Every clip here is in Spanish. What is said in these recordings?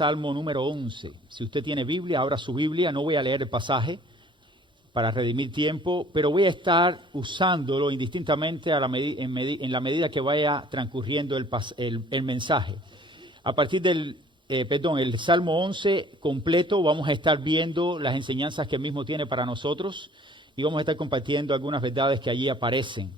Salmo número 11. Si usted tiene Biblia, abra su Biblia. No voy a leer el pasaje para redimir tiempo, pero voy a estar usándolo indistintamente en la medida que vaya transcurriendo el mensaje. A partir del el Salmo 11 completo, vamos a estar viendo las enseñanzas que el mismo tiene para nosotros y vamos a estar compartiendo algunas verdades que allí aparecen.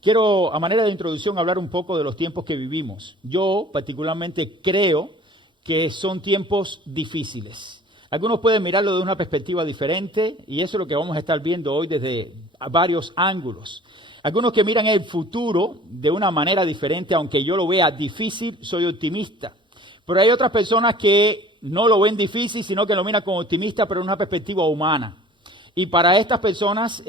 Quiero, a manera de introducción, hablar un poco de los tiempos que vivimos. Yo, particularmente, creo que son tiempos difíciles. Algunos pueden mirarlo de una perspectiva diferente y eso es lo que vamos a estar viendo hoy desde varios ángulos. Algunos que miran el futuro de una manera diferente, aunque yo lo vea difícil, soy optimista. Pero hay otras personas que no lo ven difícil, sino que lo miran como optimista, pero en una perspectiva humana. Y para estas personas,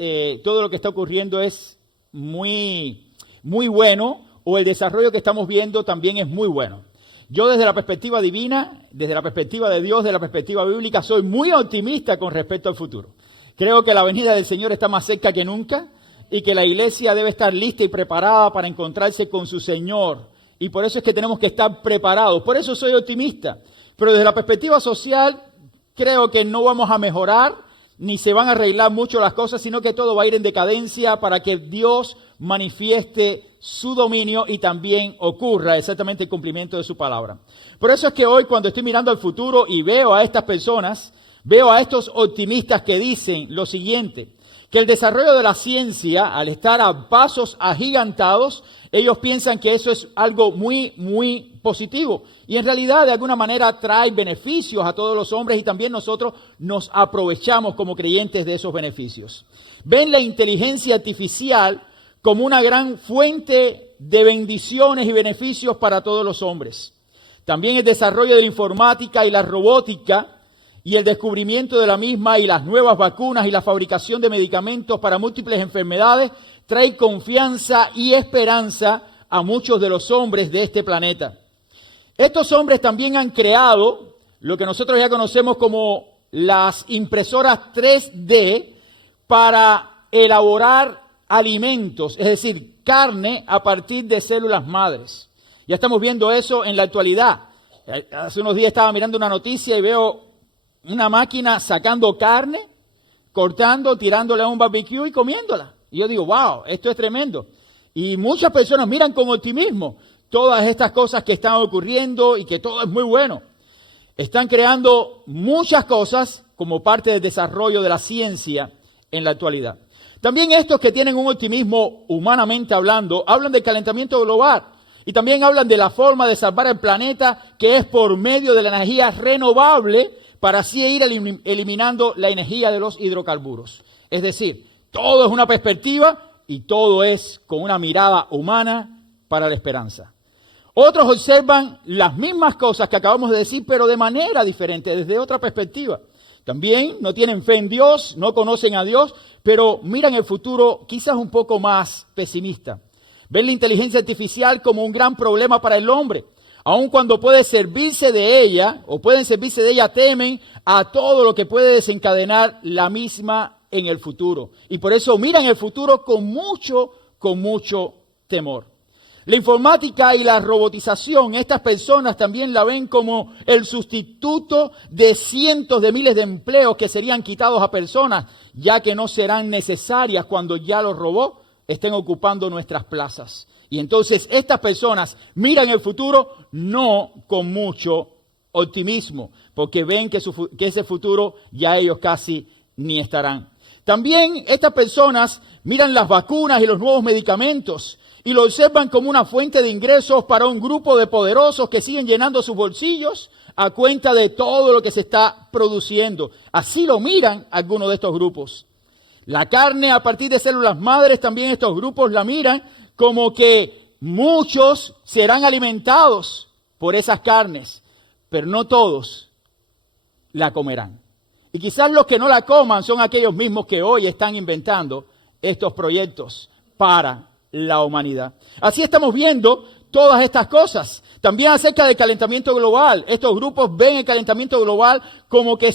todo lo que está ocurriendo es muy bueno, o el desarrollo que estamos viendo también es muy bueno. Yo desde la perspectiva divina, desde la perspectiva de Dios, desde la perspectiva bíblica, soy muy optimista con respecto al futuro. Creo que la venida del Señor está más cerca que nunca y que la iglesia debe estar lista y preparada para encontrarse con su Señor. Y por eso es que tenemos que estar preparados. Por eso soy optimista. Pero desde la perspectiva social, creo que no vamos a mejorar ni se van a arreglar mucho las cosas, sino que todo va a ir en decadencia para que Dios manifieste su dominio y también ocurra exactamente el cumplimiento de su palabra. Por eso es que hoy, cuando estoy mirando al futuro y veo a estas personas, veo a estos optimistas que dicen lo siguiente, que el desarrollo de la ciencia, al estar a pasos agigantados, ellos piensan que eso es algo muy positivo. Y en realidad, de alguna manera, trae beneficios a todos los hombres y también nosotros nos aprovechamos como creyentes de esos beneficios. Ven la inteligencia artificial como una gran fuente de bendiciones y beneficios para todos los hombres. También el desarrollo de la informática y la robótica y el descubrimiento de la misma y las nuevas vacunas y la fabricación de medicamentos para múltiples enfermedades trae confianza y esperanza a muchos de los hombres de este planeta. Estos hombres también han creado lo que nosotros ya conocemos como las impresoras 3D para elaborar alimentos, es decir, carne a partir de células madres. Ya estamos viendo eso en la actualidad. Hace unos días estaba mirando una noticia y veo una máquina sacando carne, cortando, tirándole a un barbecue y comiéndola. Y yo digo, wow, esto es tremendo. Y muchas personas miran con optimismo todas estas cosas que están ocurriendo y que todo es muy bueno. Están creando muchas cosas como parte del desarrollo de la ciencia en la actualidad. También estos que tienen un optimismo humanamente hablando, hablan del calentamiento global y también hablan de la forma de salvar el planeta que es por medio de la energía renovable para así ir eliminando la energía de los hidrocarburos. Es decir, todo es una perspectiva y todo es con una mirada humana para la esperanza. Otros observan las mismas cosas que acabamos de decir, pero de manera diferente, desde otra perspectiva. También no tienen fe en Dios, no conocen a Dios, pero miran el futuro quizás un poco más pesimista. Ven la inteligencia artificial como un gran problema para el hombre. Aun cuando puede servirse de ella, o pueden servirse de ella, temen a todo lo que puede desencadenar la misma en el futuro. Y por eso miran el futuro con mucho temor. La informática y la robotización, estas personas también la ven como el sustituto de cientos de miles de empleos que serían quitados a personas, ya que no serán necesarias cuando ya los robots estén ocupando nuestras plazas. Y entonces estas personas miran el futuro no con mucho optimismo, porque ven que ese futuro ya ellos casi ni estarán. También estas personas miran las vacunas y los nuevos medicamentos y lo observan como una fuente de ingresos para un grupo de poderosos que siguen llenando sus bolsillos a cuenta de todo lo que se está produciendo. Así lo miran algunos de estos grupos. La carne a partir de células madres, también estos grupos la miran como que muchos serán alimentados por esas carnes, pero no todos la comerán. Y quizás los que no la coman son aquellos mismos que hoy están inventando estos proyectos para la humanidad. Así estamos viendo todas estas cosas. También acerca del calentamiento global. Estos grupos ven el calentamiento global como que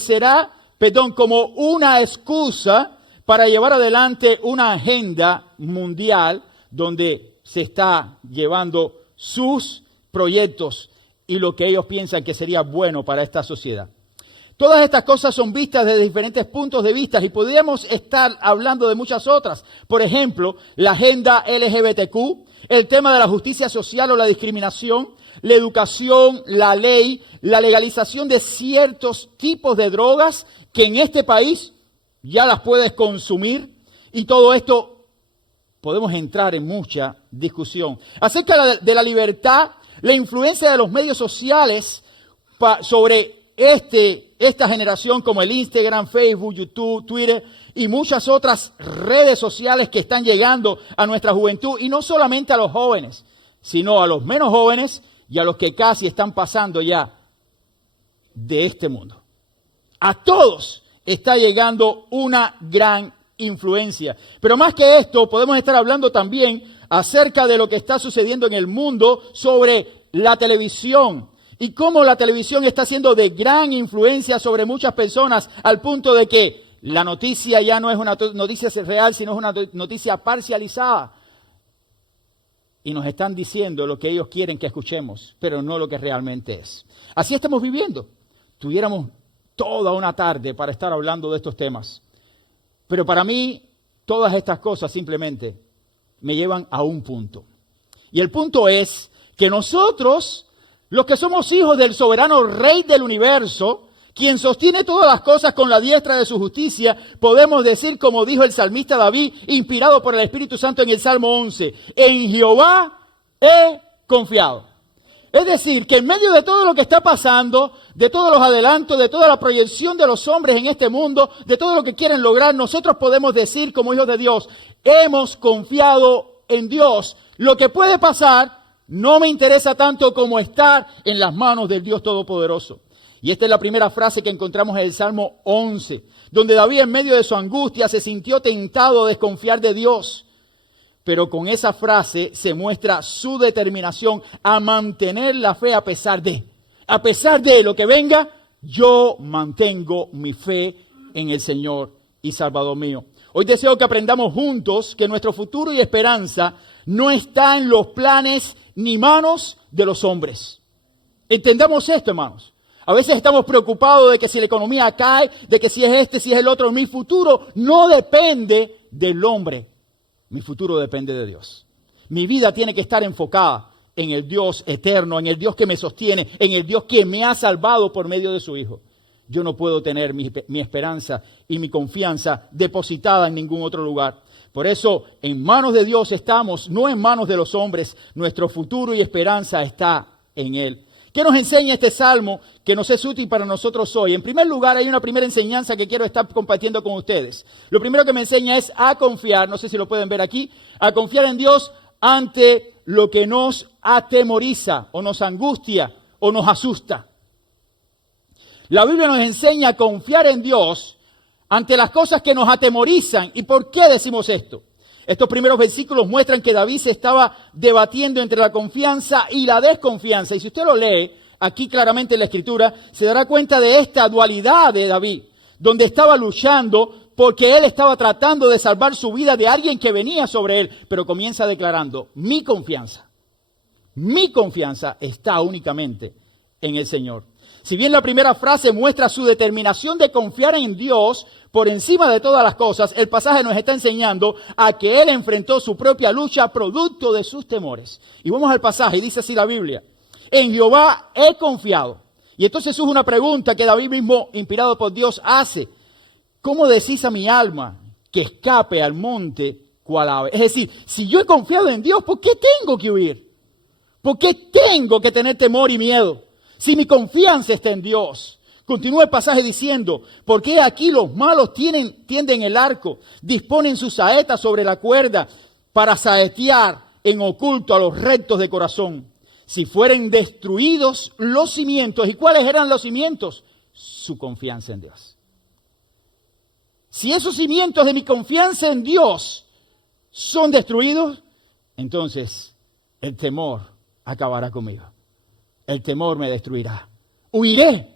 como una excusa para llevar adelante una agenda mundial donde se está llevando sus proyectos y lo que ellos piensan que sería bueno para esta sociedad. Todas estas cosas son vistas desde diferentes puntos de vista y podríamos estar hablando de muchas otras. Por ejemplo, la agenda LGBTQ, el tema de la justicia social o la discriminación, la educación, la ley, la legalización de ciertos tipos de drogas que en este país ya las puedes consumir, y todo esto podemos entrar en mucha discusión. Acerca de la libertad, la influencia de los medios sociales sobre esta generación, como el Instagram, Facebook, YouTube, Twitter y muchas otras redes sociales que están llegando a nuestra juventud, y no solamente a los jóvenes, sino a los menos jóvenes y a los que casi están pasando ya de este mundo. A todos está llegando una gran influencia. Pero más que esto, podemos estar hablando también acerca de lo que está sucediendo en el mundo sobre la televisión y cómo la televisión está siendo de gran influencia sobre muchas personas, al punto de que la noticia ya no es una noticia real, sino es una noticia parcializada. Y nos están diciendo lo que ellos quieren que escuchemos, pero no lo que realmente es. Así estamos viviendo. Tuviéramos toda una tarde para estar hablando de estos temas. Pero para mí, todas estas cosas simplemente me llevan a un punto. Y el punto es que nosotros, los que somos hijos del soberano Rey del universo, quien sostiene todas las cosas con la diestra de su justicia, podemos decir, como dijo el salmista David, inspirado por el Espíritu Santo en el Salmo 11, en Jehová he confiado. Es decir, que en medio de todo lo que está pasando, de todos los adelantos, de toda la proyección de los hombres en este mundo, de todo lo que quieren lograr, nosotros podemos decir como hijos de Dios, hemos confiado en Dios. Lo que puede pasar no me interesa tanto como estar en las manos del Dios Todopoderoso. Y esta es la primera frase que encontramos en el Salmo 11, donde David en medio de su angustia se sintió tentado a desconfiar de Dios. Pero con esa frase se muestra su determinación a mantener la fe a pesar de lo que venga, yo mantengo mi fe en el Señor y Salvador mío. Hoy deseo que aprendamos juntos que nuestro futuro y esperanza no está en los planes ni manos de los hombres. Entendamos esto, hermanos. A veces estamos preocupados de que si la economía cae, de que si es este, si es el otro. Mi futuro no depende del hombre. Mi futuro depende de Dios. Mi vida tiene que estar enfocada en el Dios eterno, en el Dios que me sostiene, en el Dios que me ha salvado por medio de su Hijo. Yo no puedo tener mi esperanza y mi confianza depositada en ningún otro lugar. Por eso, en manos de Dios estamos, no en manos de los hombres. Nuestro futuro y esperanza está en Él. ¿Qué nos enseña este salmo que nos es útil para nosotros hoy? En primer lugar, hay una primera enseñanza que quiero estar compartiendo con ustedes. Lo primero que me enseña es a confiar, no sé si lo pueden ver aquí, a confiar en Dios ante lo que nos atemoriza o nos angustia o nos asusta. La Biblia nos enseña a confiar en Dios ante las cosas que nos atemorizan. ¿Y por qué decimos esto? Estos primeros versículos muestran que David se estaba debatiendo entre la confianza y la desconfianza. Y si usted lo lee aquí claramente en la Escritura, se dará cuenta de esta dualidad de David, donde estaba luchando porque él estaba tratando de salvar su vida de alguien que venía sobre él, pero comienza declarando, mi confianza está únicamente en el Señor. Si bien la primera frase muestra su determinación de confiar en Dios por encima de todas las cosas, el pasaje nos está enseñando a que él enfrentó su propia lucha producto de sus temores. Y vamos al pasaje, y dice así la Biblia, en Jehová he confiado. Y entonces surge una pregunta que David mismo, inspirado por Dios, hace. ¿Cómo decís a mi alma que escape al monte cual ave? Es decir, si yo he confiado en Dios, ¿por qué tengo que huir? ¿Por qué tengo que tener temor y miedo? Si mi confianza está en Dios. Continúa el pasaje diciendo, porque aquí los malos tienden el arco, disponen sus saetas sobre la cuerda para saetear en oculto a los rectos de corazón. Si fueren destruidos los cimientos, ¿y cuáles eran los cimientos? Su confianza en Dios. Si esos cimientos de mi confianza en Dios son destruidos, entonces el temor acabará conmigo. El temor me destruirá. Huiré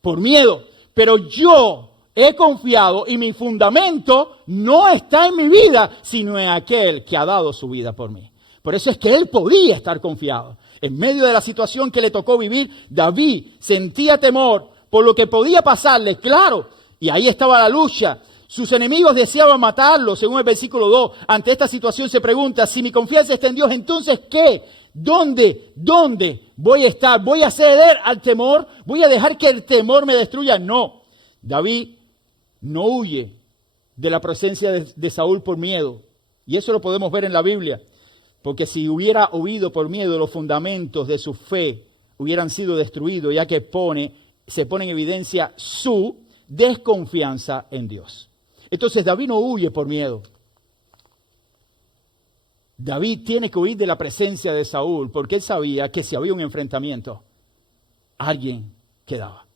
por miedo, pero yo he confiado y mi fundamento no está en mi vida, sino en aquel que ha dado su vida por mí. Por eso es que él podía estar confiado. En medio de la situación que le tocó vivir, David sentía temor por lo que podía pasarle, claro, y ahí estaba la lucha. Sus enemigos deseaban matarlo, según el versículo 2. Ante esta situación se pregunta, si mi confianza está en Dios, entonces ¿qué? ¿Dónde voy a estar? ¿Voy a ceder al temor? ¿Voy a dejar que el temor me destruya? No. David no huye de la presencia de Saúl por miedo. Y eso lo podemos ver en la Biblia. Porque si hubiera huido por miedo, los fundamentos de su fe hubieran sido destruidos, ya que se pone en evidencia su desconfianza en Dios. Entonces David no huye por miedo. David tiene que huir de la presencia de Saúl porque él sabía que si había un enfrentamiento, alguien quedaba.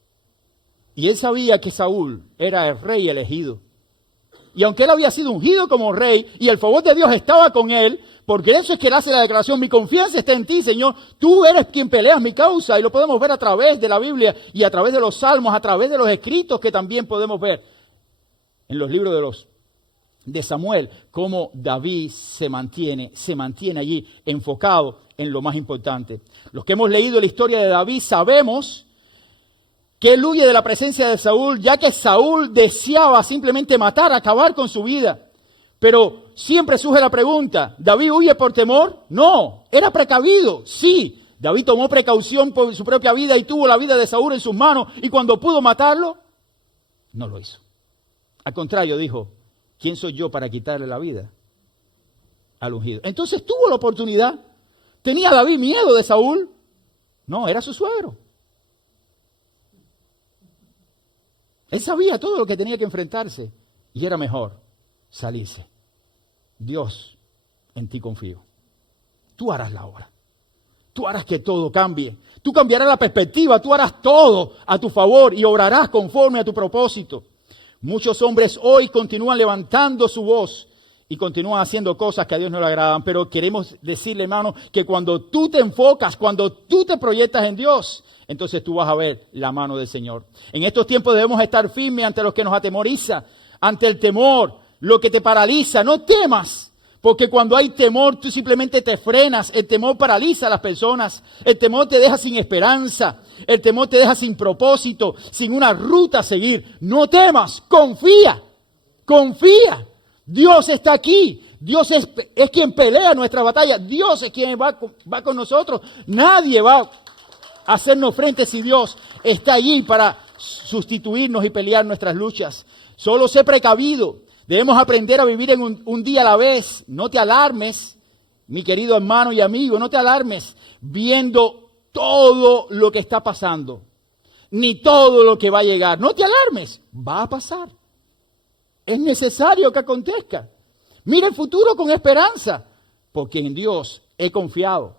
Y él sabía que Saúl era el rey elegido. Y aunque él había sido ungido como rey y el favor de Dios estaba con él, porque eso es que él hace la declaración, mi confianza está en ti, Señor, tú eres quien peleas mi causa. Y lo podemos ver a través de la Biblia y a través de los salmos, a través de los escritos que también podemos ver en los libros de Samuel, cómo David se mantiene allí enfocado en lo más importante. Los que hemos leído la historia de David sabemos que él huye de la presencia de Saúl, ya que Saúl deseaba simplemente matar, acabar con su vida. Pero siempre surge la pregunta, ¿David huye por temor? No, era precavido, sí. David tomó precaución por su propia vida y tuvo la vida de Saúl en sus manos, y cuando pudo matarlo, no lo hizo. Al contrario, dijo, ¿quién soy yo para quitarle la vida al ungido? Entonces tuvo la oportunidad. ¿Tenía David miedo de Saúl? No, era su suegro. Él sabía todo lo que tenía que enfrentarse y era mejor salirse. Dios, en ti confío. Tú harás la obra. Tú harás que todo cambie. Tú cambiarás la perspectiva. Tú harás todo a tu favor y obrarás conforme a tu propósito. Muchos hombres hoy continúan levantando su voz y continúan haciendo cosas que a Dios no le agradan, pero queremos decirle, hermano, que cuando tú te enfocas, cuando tú te proyectas en Dios, entonces tú vas a ver la mano del Señor. En estos tiempos debemos estar firmes ante lo que nos atemoriza, ante el temor, lo que te paraliza. No temas, porque cuando hay temor tú simplemente te frenas. El temor paraliza a las personas, el temor te deja sin esperanza. El temor te deja sin propósito, sin una ruta a seguir. No temas, confía, confía. Dios está aquí. Dios es quien pelea nuestra batalla. Dios es quien va con nosotros. Nadie va a hacernos frente si Dios está allí para sustituirnos y pelear nuestras luchas. Solo sé precavido. Debemos aprender a vivir en un día a la vez. No te alarmes, mi querido hermano y amigo, no te alarmes viendo todo lo que está pasando, ni todo lo que va a llegar. No te alarmes, va a pasar. Es necesario que acontezca. Mira el futuro con esperanza, porque en Dios he confiado,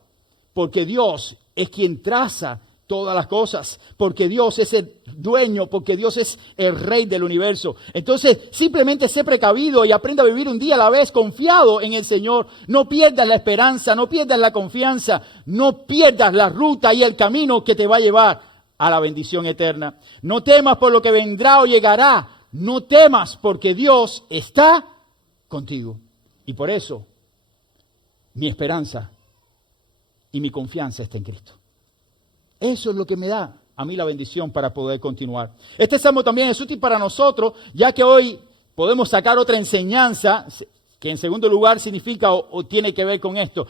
porque Dios es quien traza todas las cosas, porque Dios es el dueño, porque Dios es el rey del universo. Entonces, simplemente sé precavido y aprende a vivir un día a la vez confiado en el Señor. No pierdas la esperanza, no pierdas la confianza, no pierdas la ruta y el camino que te va a llevar a la bendición eterna. No temas por lo que vendrá o llegará. No temas porque Dios está contigo. Y por eso, mi esperanza y mi confianza está en Cristo. Eso es lo que me da a mí la bendición para poder continuar. Este salmo también es útil para nosotros, ya que hoy podemos sacar otra enseñanza, que en segundo lugar significa o tiene que ver con esto.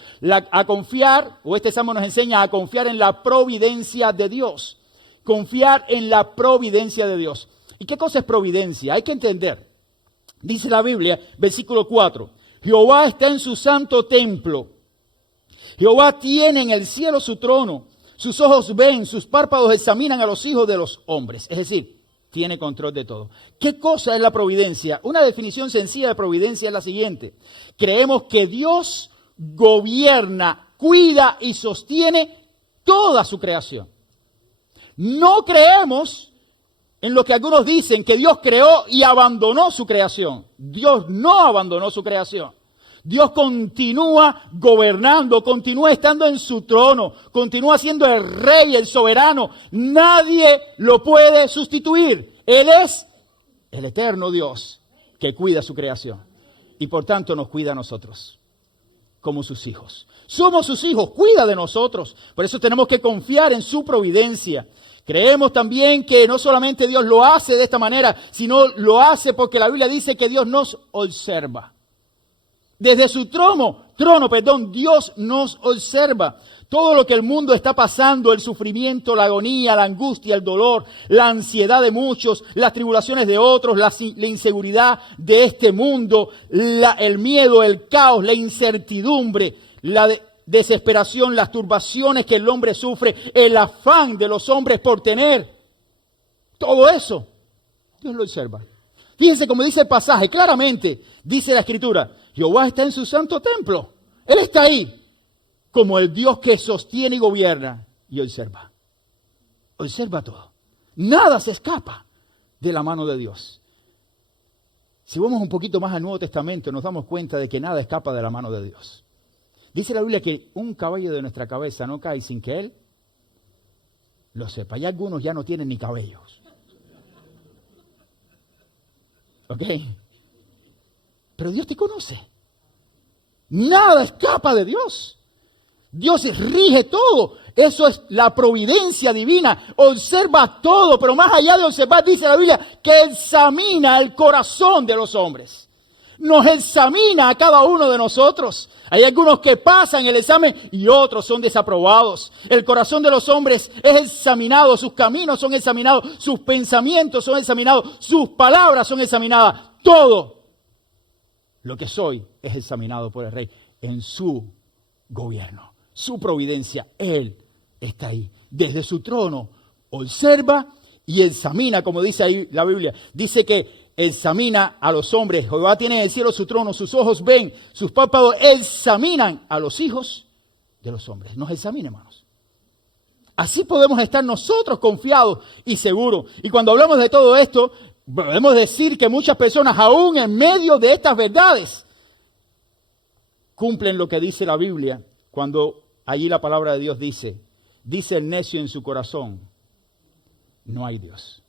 A confiar, o este salmo nos enseña a confiar en la providencia de Dios. Confiar en la providencia de Dios. ¿Y qué cosa es providencia? Hay que entender. Dice la Biblia, versículo 4. Jehová está en su santo templo. Jehová tiene en el cielo su trono. Sus ojos ven, sus párpados examinan a los hijos de los hombres. Es decir, tiene control de todo. ¿Qué cosa es la providencia? Una definición sencilla de providencia es la siguiente. Creemos que Dios gobierna, cuida y sostiene toda su creación. No creemos en lo que algunos dicen, que Dios creó y abandonó su creación. Dios no abandonó su creación. Dios continúa gobernando, continúa estando en su trono, continúa siendo el rey, el soberano. Nadie lo puede sustituir. Él es el eterno Dios que cuida su creación y por tanto nos cuida a nosotros. como sus hijos. Somos sus hijos, cuida de nosotros. Por eso tenemos que confiar en su providencia. Creemos también que no solamente Dios lo hace de esta manera, sino lo hace porque la Biblia dice que Dios nos observa. Desde su trono, Dios nos observa. Todo lo que el mundo está pasando, el sufrimiento, la agonía, la angustia, el dolor, la ansiedad de muchos, las tribulaciones de otros, la inseguridad de este mundo, el miedo, el caos, la incertidumbre, la desesperación, las turbaciones que el hombre sufre, el afán de los hombres por tener. Todo eso, Dios lo observa. Fíjense como dice el pasaje, claramente dice la Escritura, Jehová está en su santo templo. Él está ahí como el Dios que sostiene y gobierna y observa. Observa todo. Nada se escapa de la mano de Dios. Si vamos un poquito más al Nuevo Testamento, nos damos cuenta de que nada escapa de la mano de Dios. Dice la Biblia que un cabello de nuestra cabeza no cae sin que Él lo sepa. Y algunos ya no tienen ni cabellos. ¿Ok? Pero Dios te conoce. Nada escapa de Dios. Dios rige todo. Eso es la providencia divina. Observa todo, pero más allá de observar, dice la Biblia, que examina el corazón de los hombres. Nos examina a cada uno de nosotros. Hay algunos que pasan el examen y otros son desaprobados. El corazón de los hombres es examinado, sus caminos son examinados, sus pensamientos son examinados, sus palabras son examinadas. Todo lo que soy es examinado por el Rey en su gobierno, su providencia. Él está ahí. Desde su trono observa y examina, como dice ahí la Biblia. Dice que examina a los hombres. Jehová tiene en el cielo su trono, sus ojos ven, sus párpados examinan a los hijos de los hombres. Nos examina, hermanos. Así podemos estar nosotros confiados y seguros. Y cuando hablamos de todo esto, podemos decir que muchas personas, aún en medio de estas verdades, cumplen lo que dice la Biblia cuando allí la palabra de Dios dice el necio en su corazón, no hay Dios.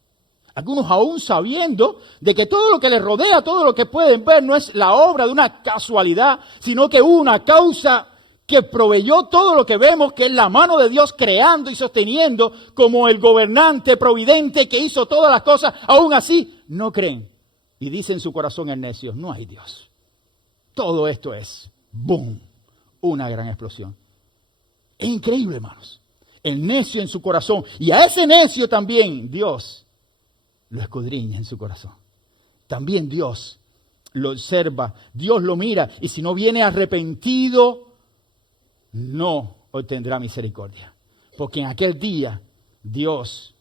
Algunos aún sabiendo de que todo lo que les rodea, todo lo que pueden ver no es la obra de una casualidad, sino que hubo una causa que proveyó todo lo que vemos, que es la mano de Dios creando y sosteniendo como el gobernante providente que hizo todas las cosas. Aún así, no creen. Y dice en su corazón el necio, no hay Dios. Todo esto es, ¡boom!, una gran explosión. Es increíble, hermanos. El necio en su corazón. Y a ese necio también Dios lo escudriña en su corazón. También Dios lo observa, Dios lo mira. Y si no viene arrepentido, no obtendrá misericordia. Porque en aquel día Dios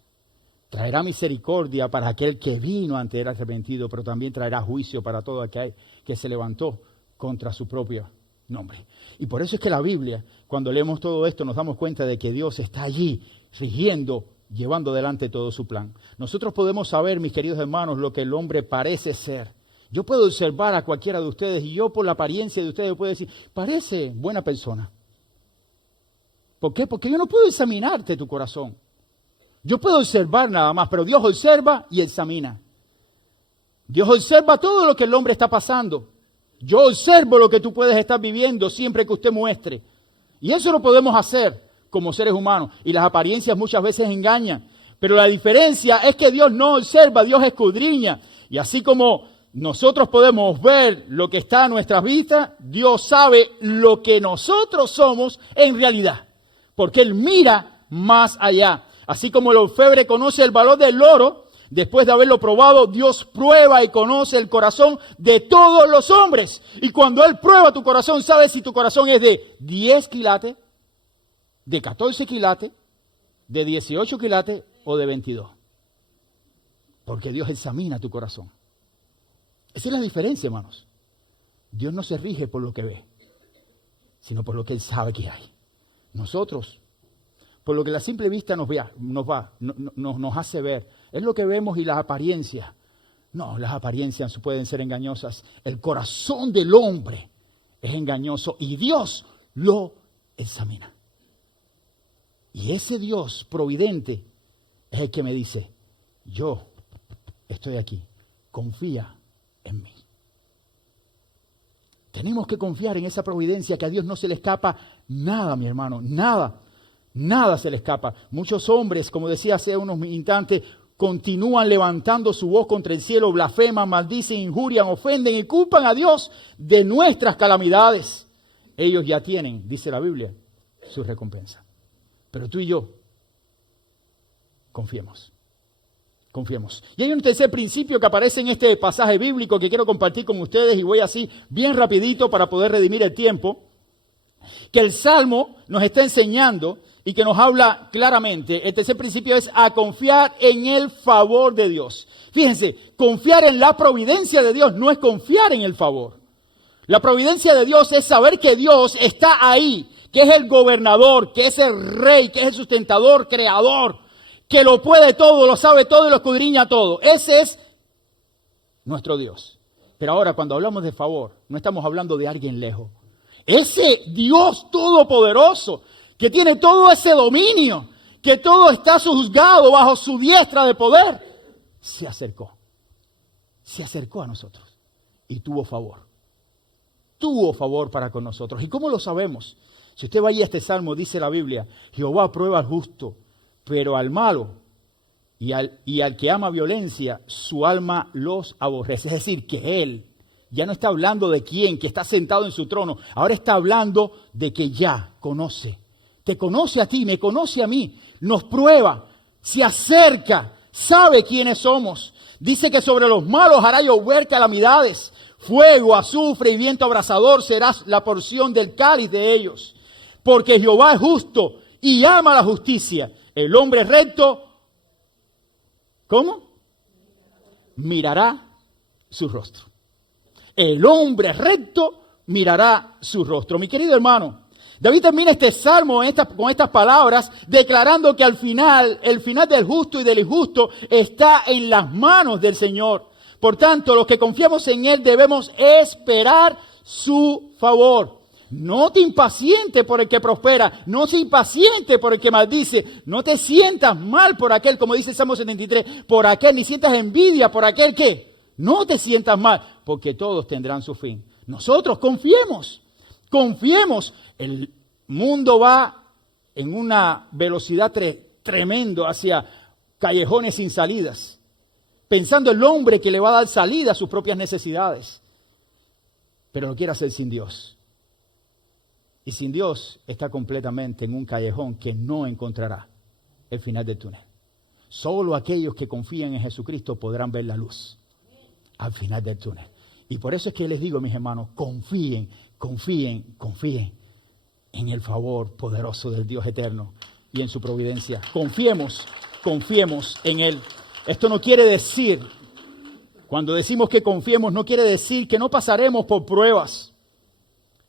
traerá misericordia para aquel que vino ante él arrepentido, pero también traerá juicio para todo aquel que se levantó contra su propio nombre. Y por eso es que la Biblia, cuando leemos todo esto, nos damos cuenta de que Dios está allí rigiendo, llevando adelante todo su plan. Nosotros podemos saber, mis queridos hermanos, lo que el hombre parece ser. Yo puedo observar a cualquiera de ustedes y yo por la apariencia de ustedes puedo decir, parece buena persona. ¿Por qué? Porque yo no puedo examinarte tu corazón. Yo puedo observar nada más, pero Dios observa y examina. Dios observa todo lo que el hombre está pasando. Yo observo lo que tú puedes estar viviendo siempre que usted muestre. Y eso lo podemos hacer como seres humanos. Y las apariencias muchas veces engañan. Pero la diferencia es que Dios no observa, Dios escudriña. Y así como nosotros podemos ver lo que está a nuestras vistas, Dios sabe lo que nosotros somos en realidad. Porque Él mira más allá. Así como el orfebre conoce el valor del oro, después de haberlo probado, Dios prueba y conoce el corazón de todos los hombres. Y cuando Él prueba tu corazón, sabe si tu corazón es de 10 quilates, de 14 quilates, de 18 quilates o de 22. Porque Dios examina tu corazón. Esa es la diferencia, hermanos. Dios no se rige por lo que ve, sino por lo que Él sabe que hay. Nosotros, por lo que la simple vista nos hace ver, es lo que vemos y las apariencias. No, las apariencias pueden ser engañosas. El corazón del hombre es engañoso y Dios lo examina. Y ese Dios providente es el que me dice, yo estoy aquí, confía en mí. Tenemos que confiar en esa providencia, que a Dios no se le escapa nada, mi hermano, nada. Nada se le escapa. Muchos hombres, como decía hace unos instantes, continúan levantando su voz contra el cielo, blasfeman, maldicen, injurian, ofenden y culpan a Dios de nuestras calamidades. Ellos ya tienen, dice la Biblia, su recompensa. Pero tú y yo, confiemos. Confiemos. Y hay un tercer principio que aparece en este pasaje bíblico que quiero compartir con ustedes y voy así bien rapidito para poder redimir el tiempo, que el Salmo nos está enseñando y que nos habla claramente. El tercer principio es a confiar en el favor de Dios. Fíjense, confiar en la providencia de Dios no es confiar en el favor. La providencia de Dios es saber que Dios está ahí, que es el gobernador, que es el rey, que es el sustentador, creador, que lo puede todo, lo sabe todo y lo escudriña todo. Ese es nuestro Dios. Pero ahora, cuando hablamos de favor, no estamos hablando de alguien lejos. Ese Dios todopoderoso, que tiene todo ese dominio, que todo está sujuzgado bajo su diestra de poder, se acercó a nosotros y tuvo favor para con nosotros. ¿Y cómo lo sabemos? Si usted va ahí a este salmo, dice la Biblia, Jehová prueba al justo, pero al malo y al que ama violencia, su alma los aborrece. Es decir, que él ya no está hablando de quién, que está sentado en su trono, ahora está hablando de que ya conoce. Te conoce a ti, me conoce a mí, nos prueba, se acerca, sabe quiénes somos. Dice que sobre los malos hará llover calamidades, fuego, azufre y viento abrasador será la porción del cáliz de ellos. Porque Jehová es justo y ama la justicia. El hombre recto, ¿cómo? Mirará su rostro. El hombre recto mirará su rostro. Mi querido hermano, David termina este salmo con estas palabras, declarando que al final, el final del justo y del injusto está en las manos del Señor. Por tanto, los que confiamos en Él debemos esperar su favor. No te impacientes por el que prospera, no te impacientes por el que maldice, no te sientas mal por aquel, como dice el Salmo 73, por aquel, ni sientas envidia por aquel que no te sientas mal, porque todos tendrán su fin. Nosotros confiemos. El mundo va en una velocidad tremendo hacia callejones sin salidas, pensando el hombre que le va a dar salida a sus propias necesidades, pero lo quiere hacer sin Dios. Y sin Dios está completamente en un callejón que no encontrará el final del túnel. Solo aquellos que confían en Jesucristo podrán ver la luz al final del túnel. Y por eso es que les digo, mis hermanos, confíen en el favor poderoso del Dios eterno y en su providencia. Confiemos en Él. Esto no quiere decir, cuando decimos que confiemos, no quiere decir que no pasaremos por pruebas.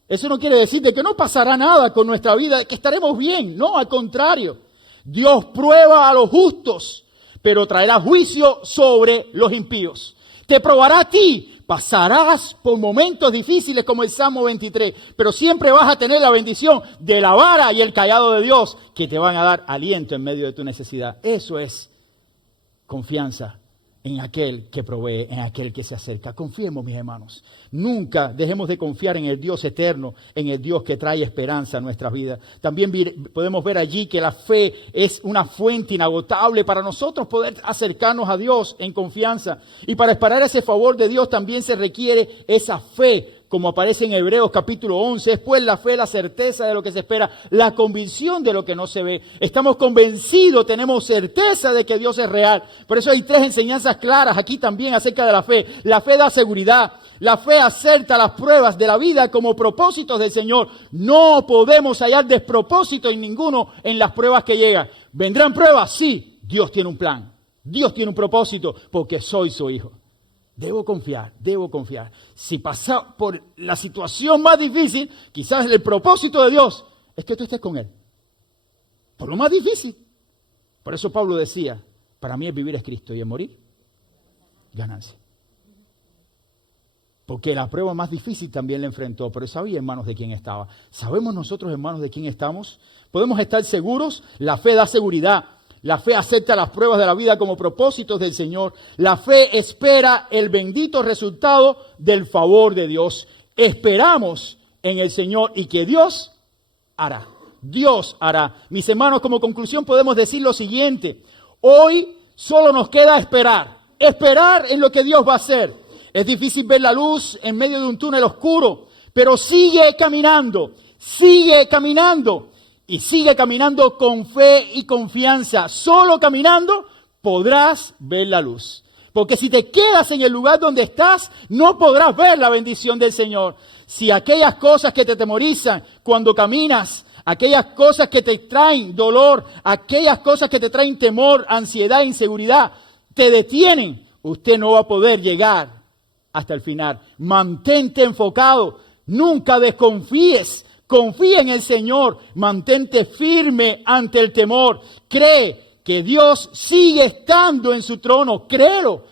Eso no quiere decir de que no pasará nada con nuestra vida, que estaremos bien. No, al contrario. Dios prueba a los justos, pero traerá juicio sobre los impíos. Te probará a ti. Pasarás por momentos difíciles como el Salmo 23, pero siempre vas a tener la bendición de la vara y el cayado de Dios que te van a dar aliento en medio de tu necesidad. Eso es confianza en aquel que provee, en aquel que se acerca. Confiemos, mis hermanos. Nunca dejemos de confiar en el Dios eterno, en el Dios que trae esperanza a nuestras vidas. También podemos ver allí que la fe es una fuente inagotable para nosotros poder acercarnos a Dios en confianza. Y para esperar ese favor de Dios también se requiere esa fe, como aparece en Hebreos capítulo 11, es pues la fe, la certeza de lo que se espera, la convicción de lo que no se ve. Estamos convencidos, tenemos certeza de que Dios es real. Por eso hay 3 enseñanzas claras aquí también acerca de la fe. La fe da seguridad, la fe acerta las pruebas de la vida como propósitos del Señor. No podemos hallar despropósito en ninguno en las pruebas que llegan. ¿Vendrán pruebas? Sí, Dios tiene un plan, Dios tiene un propósito, porque soy su hijo. Debo confiar. Si pasa por la situación más difícil, quizás el propósito de Dios es que tú estés con Él. Por lo más difícil. Por eso Pablo decía, para mí el vivir es Cristo y el morir, ganancia. Porque la prueba más difícil también la enfrentó, pero sabía, hermanos, de quién estaba. ¿Sabemos nosotros, hermanos, de quién estamos? Podemos estar seguros. La fe da seguridad. La fe acepta las pruebas de la vida como propósitos del Señor. La fe espera el bendito resultado del favor de Dios. esperamos en el Señor y que Dios hará. Dios hará. Mis hermanos, como conclusión podemos decir lo siguiente. Hoy solo nos queda esperar. Esperar en lo que Dios va a hacer. Es difícil ver la luz en medio de un túnel oscuro, pero sigue caminando y sigue caminando con fe y confianza. Solo caminando podrás ver la luz. Porque si te quedas en el lugar donde estás, no podrás ver la bendición del Señor. Si aquellas cosas que te atemorizan cuando caminas, aquellas cosas que te traen dolor, aquellas cosas que te traen temor, ansiedad, inseguridad, te detienen, usted no va a poder llegar hasta el final. Mantente enfocado, nunca desconfíes, confía en el Señor, mantente firme ante el temor, cree que Dios sigue estando en su trono, créelo,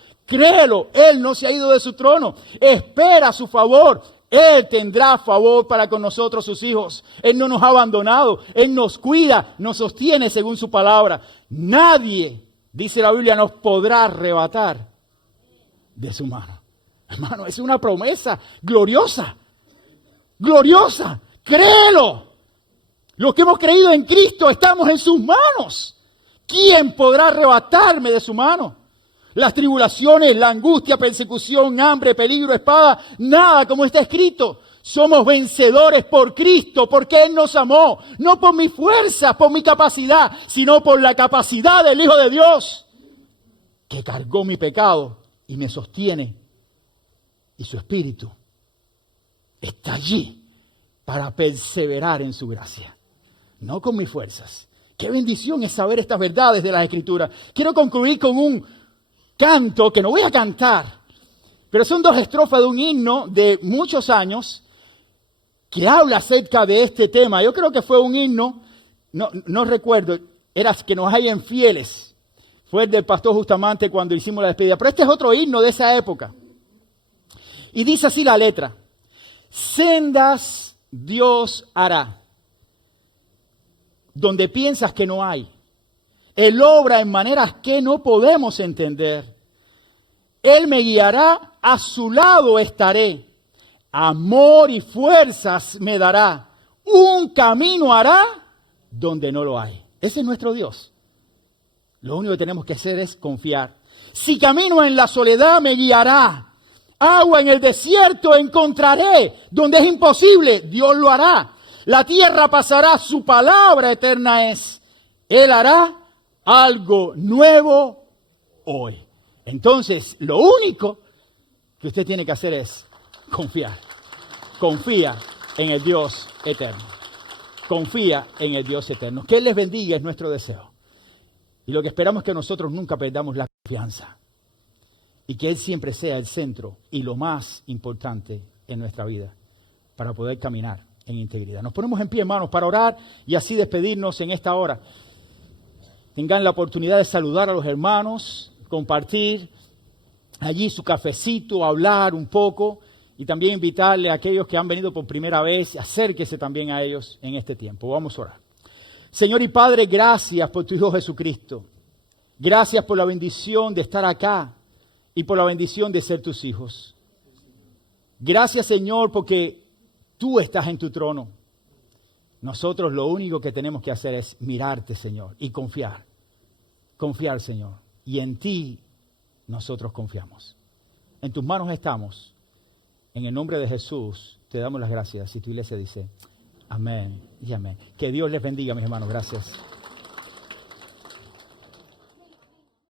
Él no se ha ido de su trono, espera su favor, Él tendrá favor para con nosotros sus hijos, Él no nos ha abandonado, Él nos cuida, nos sostiene según su palabra, nadie, dice la Biblia, nos podrá arrebatar de su mano. Hermano, es una promesa gloriosa, créelo. Los que hemos creído en Cristo estamos en sus manos. ¿Quién podrá arrebatarme de su mano? Las tribulaciones, la angustia, persecución, hambre, peligro, espada, nada como está escrito. Somos vencedores por Cristo, porque Él nos amó, no por mi fuerza, por mi capacidad, sino por la capacidad del Hijo de Dios, que cargó mi pecado y me sostiene. Y su Espíritu está allí para perseverar en su gracia, no con mis fuerzas. Qué bendición es saber estas verdades de las Escrituras. Quiero concluir con un canto que no voy a cantar, pero son 2 estrofas de un himno de muchos años que habla acerca de este tema. Yo creo que fue un himno, no recuerdo, era que nos hayan fieles. Fue el del pastor Bustamante cuando hicimos la despedida. Pero este es otro himno de esa época. Y dice así la letra: sendas Dios hará, donde piensas que no hay. Él obra en maneras que no podemos entender. Él me guiará, a su lado estaré. Amor y fuerzas me dará. Un camino hará donde no lo hay. Ese es nuestro Dios. Lo único que tenemos que hacer es confiar. Si camino en la soledad, me guiará. Agua en el desierto encontraré. Donde es imposible, Dios lo hará. La tierra pasará, su palabra eterna es. Él hará algo nuevo hoy. Entonces, lo único que usted tiene que hacer es confiar. Confía en el Dios eterno. Confía en el Dios eterno. Que Él les bendiga es nuestro deseo. Y lo que esperamos es que nosotros nunca perdamos la confianza. Y que Él siempre sea el centro y lo más importante en nuestra vida para poder caminar en integridad. Nos ponemos en pie, hermanos, para orar y así despedirnos en esta hora. Tengan la oportunidad de saludar a los hermanos, compartir allí su cafecito, hablar un poco y también invitarle a aquellos que han venido por primera vez, acérquese también a ellos en este tiempo. Vamos a orar. Señor y Padre, gracias por tu Hijo Jesucristo. Gracias por la bendición de estar acá y por la bendición de ser tus hijos. Gracias, Señor, porque tú estás en tu trono. Nosotros lo único que tenemos que hacer es mirarte, Señor, y confiar. Confiar, Señor. Y en ti nosotros confiamos. En tus manos estamos. En el nombre de Jesús te damos las gracias. Y tu iglesia dice amén y amén. Que Dios les bendiga, mis hermanos. Gracias.